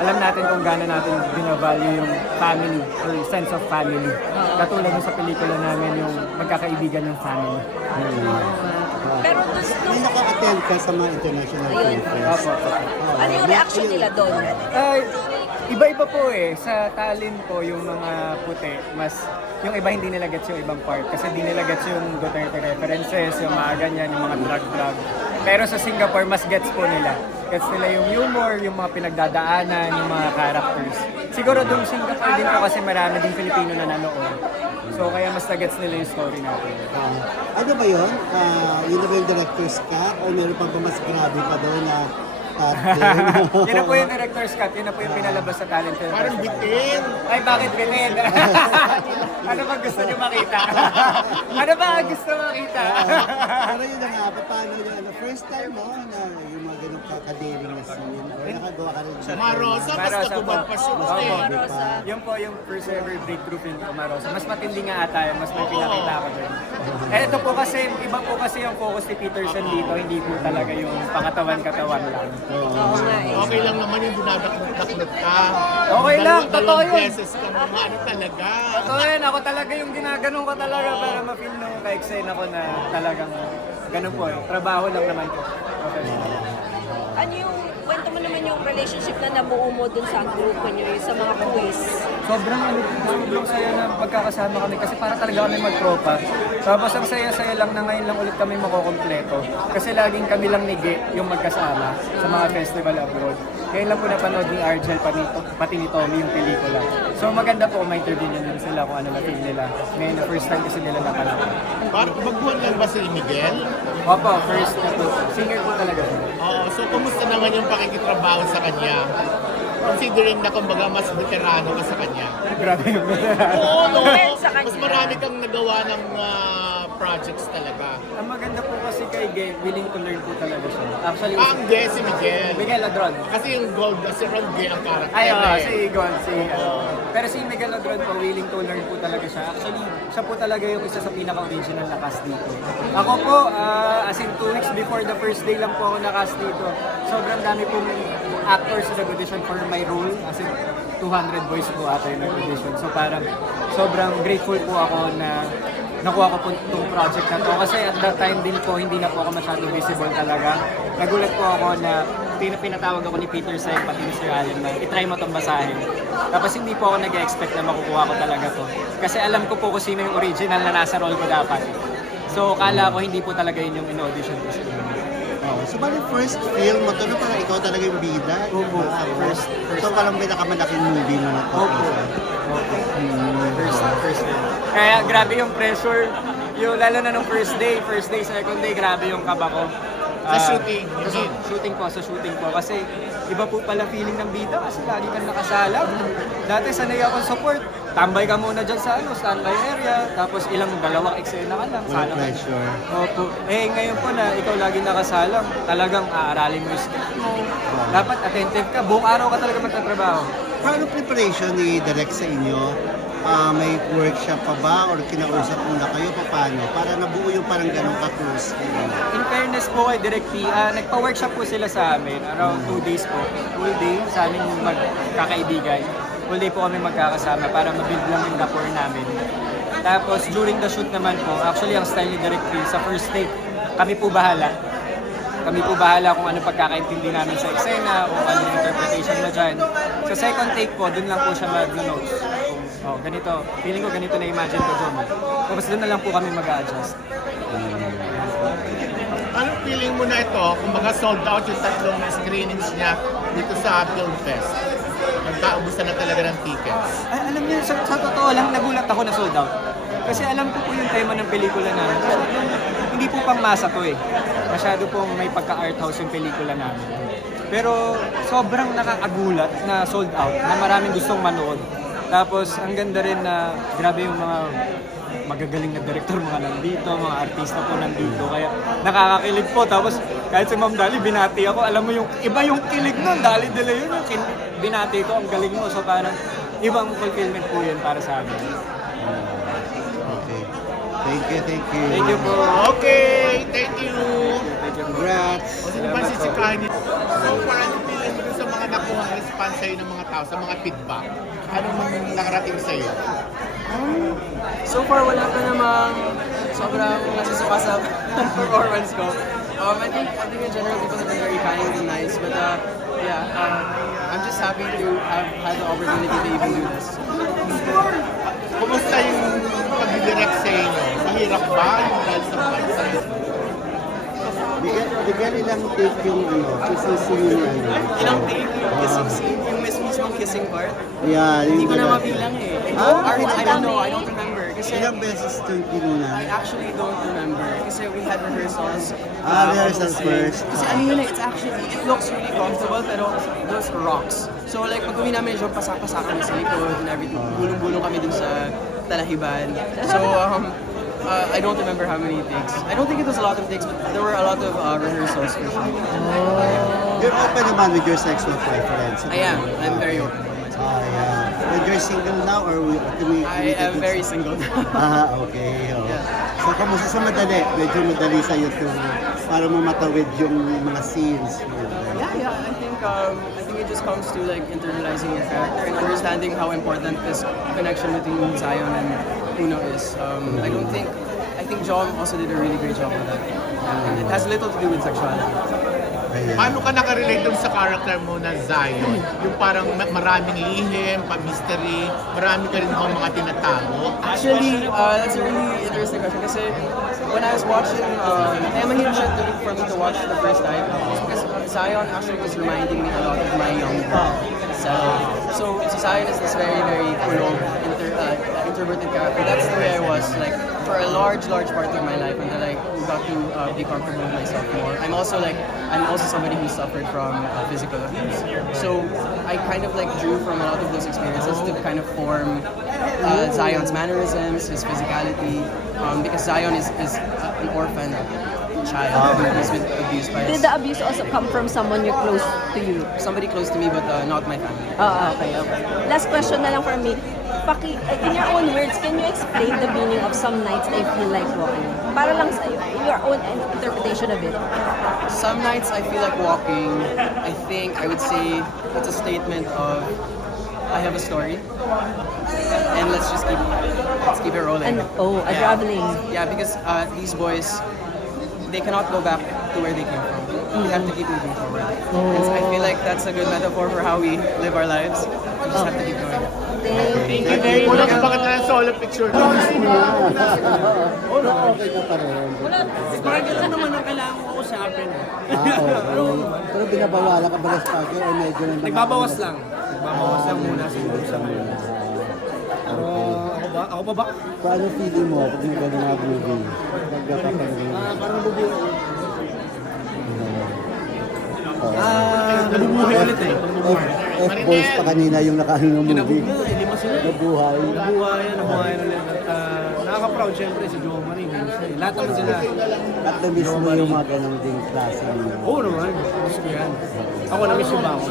alam natin kung gaano natin binavalue yung family or sense of family. Katulad yung sa pelikula namin yung magkakaibigan ng family. Pero May naka-attend ka sa mga international Ayun. conference. Opo. ano yung reaction nila doon? Iba-iba po eh. Sa talent po, yung mga puti, mas yung iba hindi nila gets yung ibang part. Kasi hindi nila gets yung Duterte references, yung mga ganyan, yung mga drug. Pero sa Singapore, mas gets po nila. Gets nila yung humor, yung mga pinagdadaanan, yung mga characters. Siguro doon Singapore din po kasi marami din Filipino na nanood. So kaya mas na-gets nila yung story natin. Ano ba yun? Yun na ba yung director's cut? O meron pa ba mas grabe pa daw na cut din? Yun na po yung director's cut, yun na po yung pinalabas sa Talent Film Parang Festival. bitin. Ay, bakit bitin? Ano ba gusto nyo makita? Ano ba gusto makita? Pero yun na nga, paano yung first time mo na yung mga ganun kakadaring na scene? O nakagawa ka rin siya? Marosa, basta Marosa po. kumagpas yung Opo. Marosa. Yun po yung first ever breakthrough film ko, Marosa. Mas matindi nga ata yun, mas may pinakita ako dun. Eh, ito po kasi, iba po kasi yung focus ni Peterson dito, hindi po talaga yung pangatawan-katawan lang. Oo nga eh. Okay lang naman yung dinadaklot-daklot ka. Okay lang, totoo Dalawang yun. beses ka mga ano talaga. So yun, ako talaga yung ginaganon ko talaga para ma-feel nung ka-excite ako na talagang ganun po eh. Trabaho lang naman po. Professional. Ano yung, kwento mo naman yung relationship na nabuo mo dun sa grupo nyo, yung sa mga quiz. Sobrang saya na magkakasama kami kasi para talaga kami magtropa. Tapos ang saya-saya lang na ngayon lang ulit kami makukompleto. Kasi laging kami lang ni Ge yung magkasama sa mga festival abroad. Ngayon lang po napanood ni Argel pati ni Tommy yung pelikula. So maganda po ma-interview niyo din sila kung ano na-feel nila. Ngayon na first time kasi nila napanood. Parang baguhan lang ba si Miguel? Opo, first na po. Singer po talaga siya. Oo, so kumusta naman yung pakikitrabaho sa kanya? Considering na kumbaga mas veterano ka sa kanya. Grabe yung Oo, no. Depende sa kanya. Mas marami kang nagawa ng projects talaga. Ang maganda po kasi kay Ge, willing to learn po talaga siya. Actually, Ang gay si Miguel. Miguel Ladron. Kasi yung gold, si Ron Gay ang karakter. Ay, oo, eh. si Egon, pero si Miguel Ladron po, willing to learn po talaga siya. Actually, siya po talaga yung isa sa pinaka-original na cast dito. Ako po, as in 2 weeks before the first day lang po ako na-cast dito. Sobrang dami pong actors na nag-audition for my role. As in, 200 boys po ata yung nag-audition. So parang sobrang grateful po ako na nakuha ko po itong project na to. Kasi at that time din po, hindi na po ako masyado visible talaga. Nagulat po ako na pinatawag ako ni Peter Sen, pati ni Sir Allen na itry mo itong basahin. Tapos hindi po ako nag-expect na makukuha ko talaga to. Kasi alam ko po kung sino yung original na nasa role ko dapat. So kala ko hindi po talaga yun yung in-audition ko siya. So bali first film mo to na parang ikaw talaga yung bida? Opo. First. So parang pinakamalaking movie mo na to? Opo. First day. Kaya grabe yung pressure. Yung, lalo na nung first day, second day, grabe yung kaba ko. Sa shooting, Sa shooting po. Kasi iba po pala feeling ng bida kasi lagi kang nakasalang. Dati sanay ako support. Tambay ka muna dyan sa standby area. Tapos dalawang eksena ka lang. Wala Salang. pressure. Opo. Ngayon po na ikaw lagi nakasalang, talagang aaralin mo yung script mo. Dapat attentive ka. Buong araw ka talaga magtatrabaho. Paano preparation ni Direk sa inyo? May workshop pa ba or kinausap muna kayo paano? Para nabuo yung parang ganong ka-close. In fairness po kay Direk P, nagpa-workshop po sila sa amin. Around 2 days po. Full day sa aming magkakaibigan. Full day po kami magkakasama para mabuild lang yung rapport namin. Tapos during the shoot naman po, actually ang style ni Direk P, sa first take, kami po bahala. Kami po bahala kung ano pagkakaintindi namin sa eksena, kung ano yung interpretation na dyan. Sa second take po, dun lang po siya mag-notes. Ganito, feeling ko ganito na imagine ko dun. Tapos dun na lang po kami mag-a-adjust. Anong feeling mo na ito? Kumbaga sold out yung 3 screenings niya dito sa Film Fest. Nagkaubusan na talaga ng tickets. Ay, alam niyo, sa totoo lang, nagulat ako na sold out. Kasi alam ko po yung tema ng pelikula namin. Hindi po pang masa to eh. Masyado pong may pagka-art house yung pelikula namin. Pero sobrang nakakagulat na sold out, na maraming gustong manood. Tapos ang ganda rin na grabe yung mga magagaling na director mga nandito, mga artista po nandito. Kaya nakakakilig po. Tapos kahit si Ma'am Dali, binati ako. Alam mo yung iba yung kilig nun. Dali dala yun. Binati ko, ang galing mo. So parang ibang fulfillment po yun para sa amin. Okay. Thank you. Thank you po. Okay, thank you. Thank you po. Congrats! O sino ba sisikahin niyo? So, paano feeling mo dun sa mga nakuha ang response sa'yo ng mga tao, sa mga feedback? Anong nakarating sa'yo? So far, wala pa namang sobrang nasusuka sa performance ko. I think in general, people have been very kind and nice. But I'm just happy to have had the opportunity to even do this. Kumusta yung pag-direct sa inyo? Mahirap ba yung dahil sa bansa? Bigyan nilang take yung kissing scene niya. Ilang take yung kissing scene, yung mismong kissing part. Yeah, Hindi yung ko na diba? mabilang eh. Ah? I don't know, I don't remember. Kasi Ilang beses itong I kinunan? actually don't remember. Kasi we had rehearsals. Rehearsals first. Kasi ano yun eh, it looks really comfortable pero those rocks. So like pag uwi namin, medyo pasak-pasak kami sa likod and everything. Gulong-gulong kami dun sa talahiban. So I don't remember how many takes. I don't think it was a lot of takes, but there were a lot of rehearsals for sure. You're open naman with your sexual preference. I am. I'm very open. Yeah. And you're single now or I am very single. Okay. Oh. Yeah. So, kamusta sa madali? Medyo madali sa'yo to para mo matawid yung mga scenes. Yeah. I think it just comes to like internalizing your character and understanding how important this connection between Zion and Uno is. I think John also did a really great job with that. And it has little to do with sexuality. Ayan. Paano ka nakarelate dun sa character mo na Zion? Yung parang maraming lihim, pa-mystery, marami ka rin mga tinatago. Actually, that's a really interesting question kasi when I was watching, mahirap siya for me to watch the first time because Zion actually was reminding me a lot of my younger self. So Zion is this very, very kulog, introverted character. That's the way I was like for a large part of my life until I got to be comfortable with myself more. I'm also somebody who suffered from physical abuse. So I kind of like drew from a lot of those experiences to kind of form Zion's mannerisms, his physicality, because Zion is an orphan child who was with abuse by Did the abuse also come from someone you're close to you? somebody close to me, but not my family. Okay. Last question na lang for me. In your own words, can you explain the meaning of some nights I feel like walking? Para lang sa your own interpretation of it. Some nights I feel like walking. I think I would say it's a statement of I have a story, and let's keep it rolling. Traveling. Yeah, because these boys, they cannot go back to where they came from. They have to keep moving forward. And I feel like that's a good metaphor for how we live our lives. We just have to keep going. Thank you very Kulang much. ka bakit na solo picture? Okay ka pa rin. Sparkle lang naman ang kailangan ko usapin. Pero binabawala ka ba ng sparkle o medyo na Nagbabawas lang. Nagbabawas lang muna siguro sa ngayon. Pero ako pa ba? Paano feeling mo pag may gano'n mga movie? Nagkakapanood. Parang nabubuhay. Nabubuhay ulit eh. F-boys pa kanina yung nakaano ng movie. Lima sila eh. Nabuhay. Nabuhay ulit. At nakaka-proud syempre si Joe Marie. Lahat naman sila. At na-miss mo yung mga ganong ding klase. Oo naman. Miss ko yan. Ako na-miss yung ba ako?